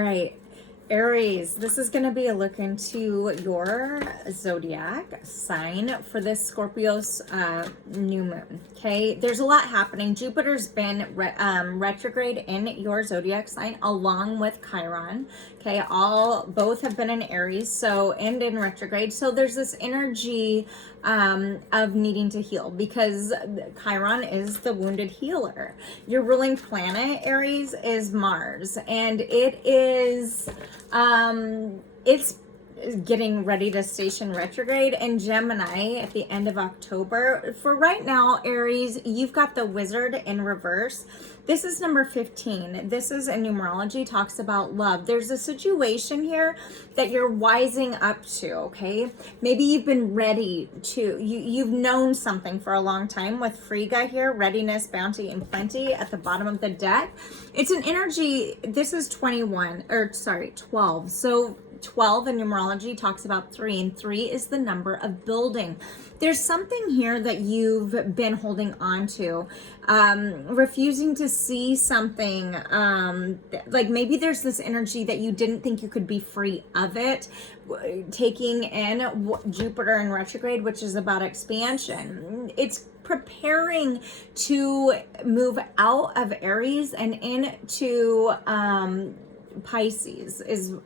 All right, Aries, this is going to be a look into your zodiac sign for this Scorpio's new moon. Okay, there's a lot happening. Jupiter's been retrograde in your zodiac sign along with Chiron. Okay, both have been in Aries, so and in retrograde. So there's this energy of needing to heal because Chiron is the wounded healer. Your ruling planet, Aries, is Mars, and it's getting ready to station retrograde in Gemini at the end of October. For right now, Aries, you've got the Wizard in reverse. This is number 15. This is in numerology, talks about love. There's a situation here that you're wising up to, okay? Maybe you've been ready to, you've known something for a long time with Frigga here, readiness, bounty, and plenty at the bottom of the deck. It's an energy, this is 12. So 12 in numerology talks about 3, and 3 is the number of building. There's something here that you've been holding on to, refusing to see something, like maybe there's this energy that you didn't think you could be free of it, taking in Jupiter in retrograde, which is about expansion. It's preparing to move out of Aries and into Pisces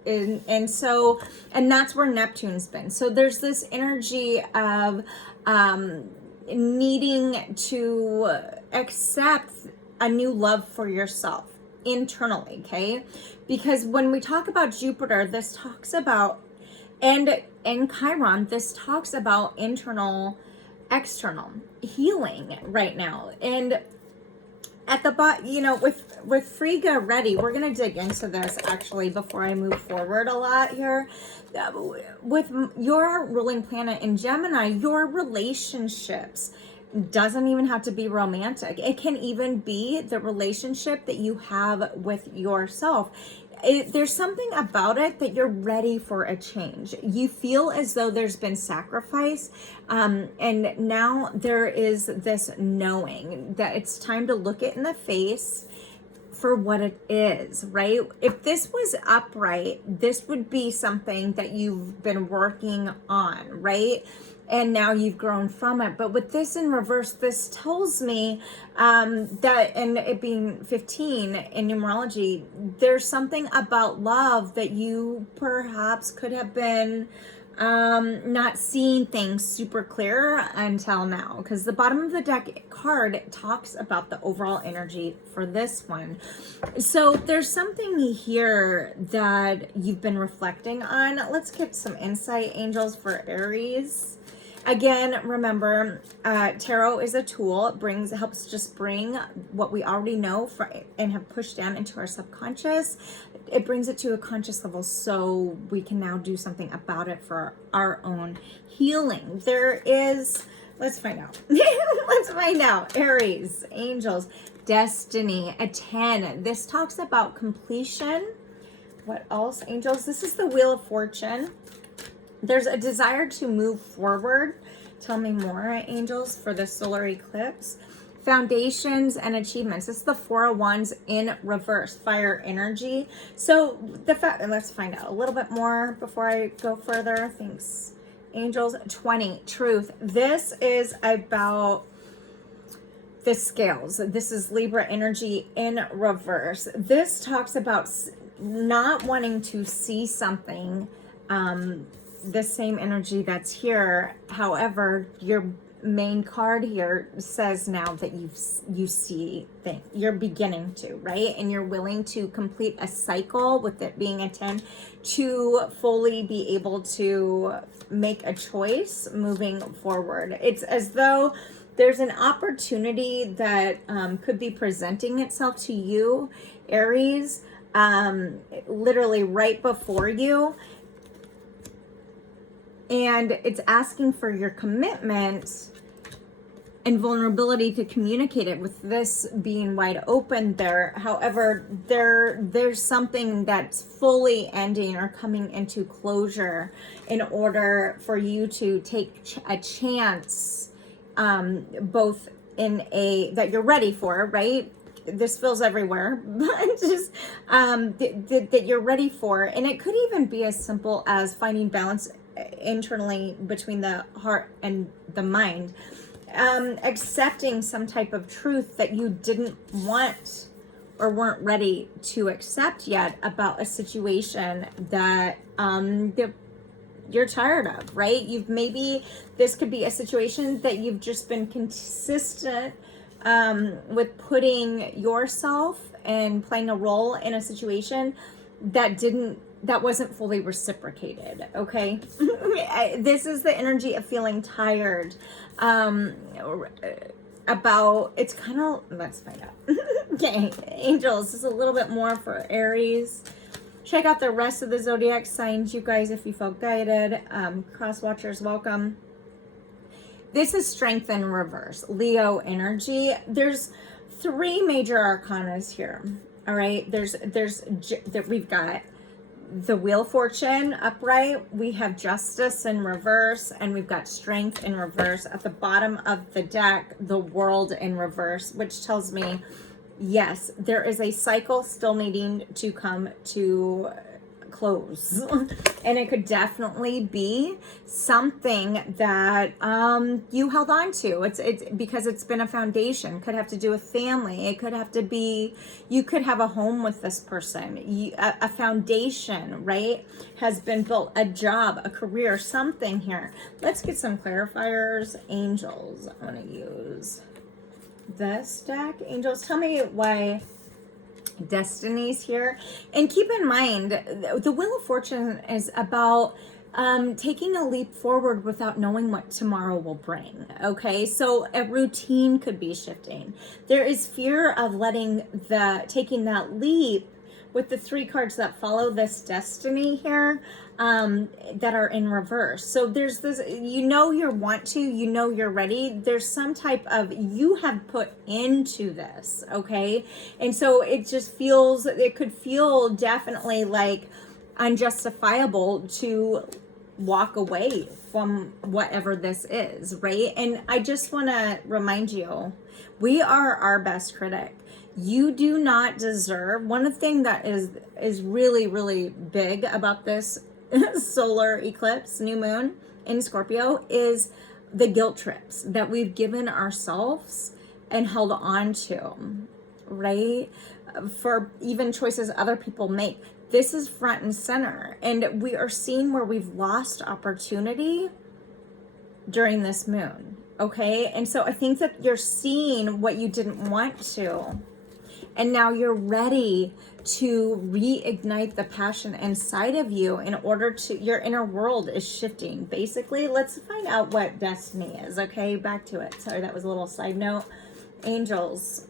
and that's where Neptune's been. So there's this energy of needing to accept a new love for yourself internally, okay? Because when we talk about Jupiter, this talks about, and Chiron, this talks about internal, external healing right now. And at the bottom, you know, with Frigga ready, we're going to dig into this actually before I move forward a lot here. With your ruling planet in Gemini, your relationships doesn't even have to be romantic. It can even be the relationship that you have with yourself. There's something about it that you're ready for a change. You feel as though there's been sacrifice, and now there is this knowing that it's time to look it in the face for what it is, right? If this was upright, this would be something that you've been working on, right? And now you've grown from it. But with this in reverse, this tells me that, and it being 15 in numerology, there's something about love that you perhaps could have been not seeing things super clear until now. Because the bottom of the deck card talks about the overall energy for this one. So there's something here that you've been reflecting on. Let's get some insight, angels, for Aries. Again, remember, tarot is a tool. It helps just bring what we already know and have pushed down into our subconscious. It brings it to a conscious level so we can now do something about it for our own healing. Let's find out. Let's find out. Aries, angels, destiny, a 10. This talks about completion. What else, angels? This is the Wheel of Fortune. There's a desire to move forward. Tell me more, angels, for the solar eclipse. Foundations and achievements. This is the 4 of Wands in reverse, fire energy. So let's find out a little bit more before I go further. Thanks, angels. 20, truth. This is about the scales. This is Libra energy in reverse. This talks about not wanting to see something, the same energy that's here. However, your main card here says now that you see things. You're beginning to, right? And you're willing to complete a cycle, with it being a 10, to fully be able to make a choice moving forward. It's as though there's an opportunity that could be presenting itself to you, Aries, literally right before you. And it's asking for your commitment and vulnerability to communicate it, with this being wide open there. However, there's something that's fully ending or coming into closure in order for you to take a chance, both in that you're ready for, right? this feels everywhere, but just that you're ready for. And it could even be as simple as finding balance internally between the heart and the mind, accepting some type of truth that you didn't want or weren't ready to accept yet about a situation that you're tired of, right? This could be a situation that you've just been consistent with putting yourself and playing a role in a situation that wasn't fully reciprocated, okay? This is the energy of feeling tired it's kind of, let's find out. Okay, angels, this is a little bit more for Aries. Check out the rest of the zodiac signs, you guys, if you feel guided. Cross watchers, welcome. This is strength in reverse, Leo energy. There's 3 major arcanas here. All right, we've got the Wheel of Fortune upright, we have justice in reverse, and we've got strength in reverse. At the bottom of the deck, the World in reverse, which tells me, yes, there is a cycle still needing to come to close. And it could definitely be something that you held on to. It's because it's been a foundation. Could have to do with family. It could have to be, you could have a home with this person. A foundation, right, has been built. A job, a career, something here. Let's get some clarifiers. Angels, I'm going to use this deck. Angels, tell me why Destiny's here. And keep in mind, the Wheel of Fortune is about taking a leap forward without knowing what tomorrow will bring. Okay, so a routine could be shifting. There is fear of taking that leap with the 3 cards that follow this destiny here, that are in reverse. So there's this, you're ready. There's some type of, you have put into this, okay? And so it could feel definitely like unjustifiable to walk away from whatever this is, right? And I just want to remind you, we are our best critic. You do not deserve, one of the things that is really, really big about this solar eclipse, new moon in Scorpio, is the guilt trips that we've given ourselves and held on to, right? For even choices other people make. This is front and center. And we are seeing where we've lost opportunity during this moon, okay? And so I think that you're seeing what you didn't want to. And now you're ready to reignite the passion inside of you in order to, your inner world is shifting. Basically, let's find out what destiny is, okay? Back to it. Sorry, that was a little side note. Angels,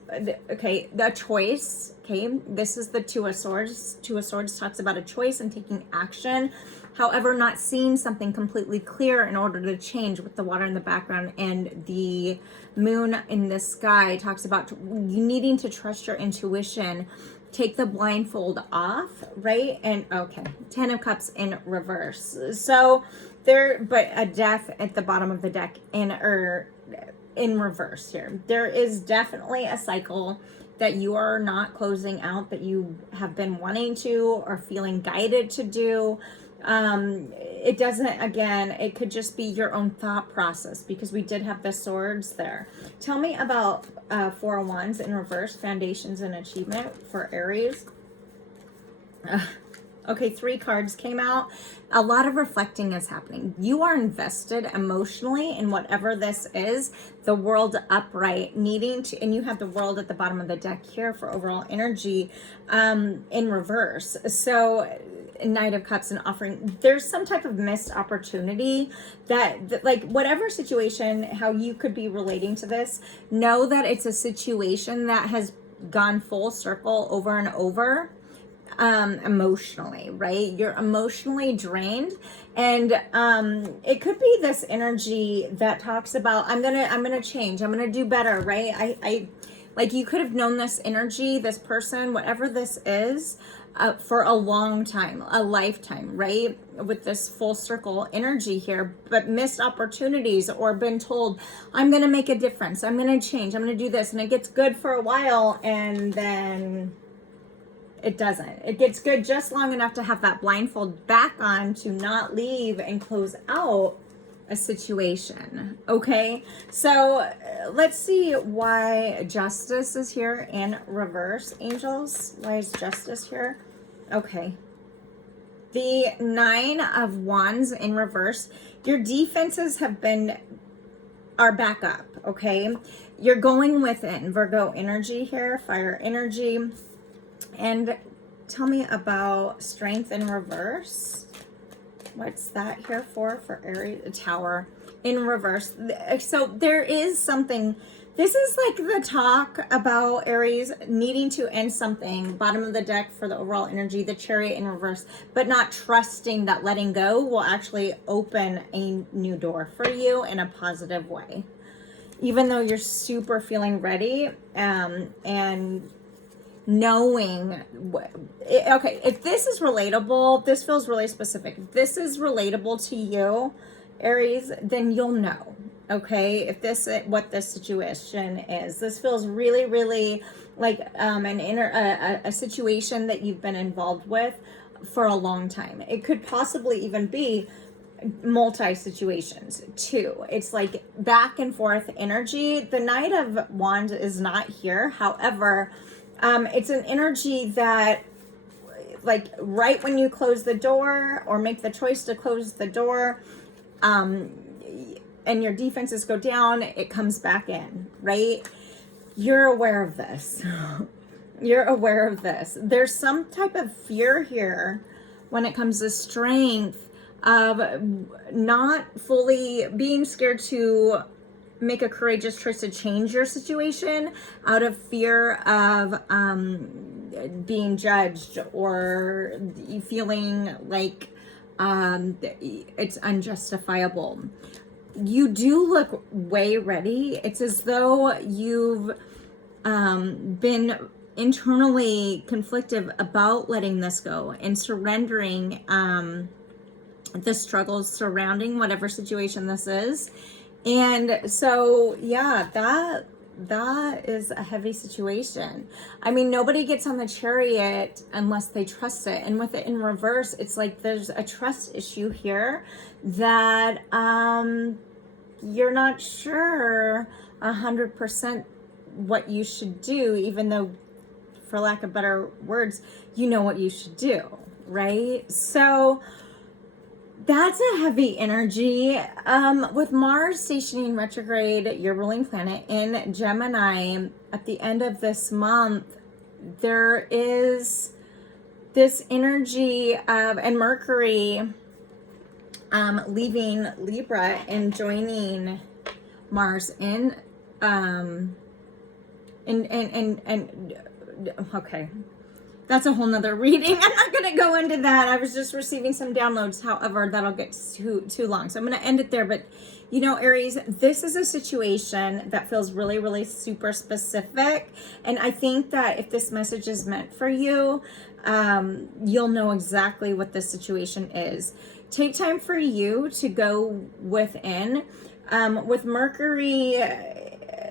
okay, the choice, okay? This is the Two of Swords. Two of Swords talks about a choice and taking action. However, not seeing something completely clear in order to change, with the water in the background and the moon in the sky talks about you needing to trust your intuition, take the blindfold off, right? And okay, 10 of Cups in reverse. So but a death at the bottom of the deck in reverse here. There is definitely a cycle that you are not closing out, that you have been wanting to or feeling guided to do. It doesn't, again, it could just be your own thought process, because we did have the swords there. Tell me about 4 of Wands in reverse, foundations and achievement for Aries. Okay, 3 cards came out. A lot of reflecting is happening. You are invested emotionally in whatever this is. The World upright, needing to, and you have the World at the bottom of the deck here for overall energy in reverse. So Knight of Cups and offering, there's some type of missed opportunity that like whatever situation, how you could be relating to this, know that it's a situation that has gone full circle over and over. Emotionally, right? You're emotionally drained, and it could be this energy that talks about I'm gonna change, I'm gonna do better, right? I like, you could have known this energy, this person, whatever this is, for a long time, a lifetime, right? With this full circle energy here, but missed opportunities or been told, I'm going to make a difference. I'm going to change. I'm going to do this. And it gets good for a while and then it doesn't. It gets good just long enough to have that blindfold back on to not leave and close out a situation. Okay, so let's see why justice is here in reverse, angels. Why is justice here? Okay, the 9 of Wands in reverse. Your defenses are back up. Okay, you're going within. Virgo energy here, fire energy. And tell me about strength in reverse. What's that here for Aries? A Tower in reverse. So there is something. This is like the talk about Aries needing to end something. Bottom of the deck for the overall energy, the Chariot in reverse, but not trusting that letting go will actually open a new door for you in a positive way. Even though you're super feeling ready and knowing okay, if this is relatable, this feels really specific. If this is relatable to you, Aries, then you'll know. Okay, if this what this situation is. This feels really, really like a situation that you've been involved with for a long time. It could possibly even be multi situations too. It's like back and forth energy. The Knight of Wands is not here. However, it's an energy that, like, right when you close the door or make the choice to close the door, and your defenses go down, it comes back in, right? You're aware of this. You're aware of this. There's some type of fear here when it comes to strength of not fully being scared to make a courageous choice to change your situation out of fear of being judged or feeling like it's unjustifiable. You do look way ready. It's as though you've been internally conflicted about letting this go and surrendering the struggles surrounding whatever situation this is. And so, yeah, that is a heavy situation. I mean, nobody gets on the Chariot unless they trust it. And with it in reverse, it's like there's a trust issue here that you're not sure 100% what you should do, even though, for lack of better words, you know what you should do, right? So that's a heavy energy. With Mars stationing retrograde, your ruling planet in Gemini at the end of this month, there is this energy of, and Mercury leaving Libra and joining Mars in okay. That's a whole nother reading. I'm not going to go into that. I was just receiving some downloads. However, that'll get too long. So I'm going to end it there. But, you know, Aries, this is a situation that feels really, really super specific. And I think that if this message is meant for you, you'll know exactly what this situation is. Take time for you to go within. With Mercury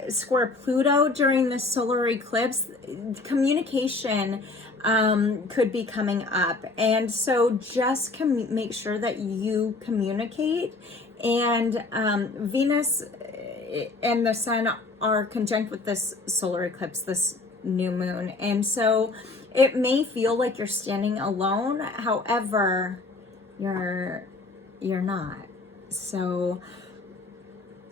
square Pluto during the solar eclipse, communication could be coming up, and so just make sure that you communicate. And Venus and the Sun are conjunct with this solar eclipse, this new moon, and so it may feel like you're standing alone. However, you're not. So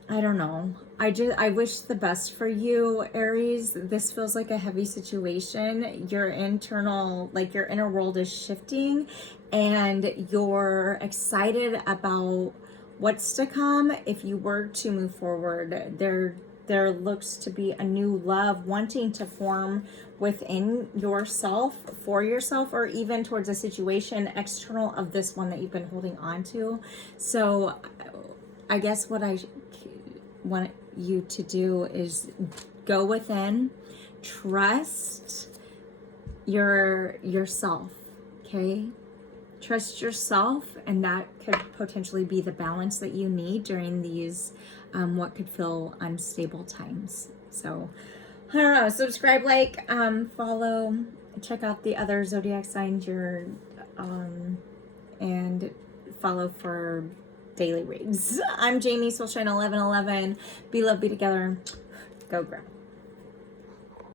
I don't know. I wish the best for you, Aries. This feels like a heavy situation. Your inner world is shifting and you're excited about what's to come. If you were to move forward, there looks to be a new love wanting to form within yourself, for yourself, or even towards a situation external of this one that you've been holding on to. So I guess what I want you to do is go within, trust yourself, okay? Trust yourself, and that could potentially be the balance that you need during these what could feel unstable times. So I don't know, subscribe, like, follow, check out the other zodiac signs and follow for daily reads. I'm Jamie, Soulshine 1111. Be love, be together. Go grow.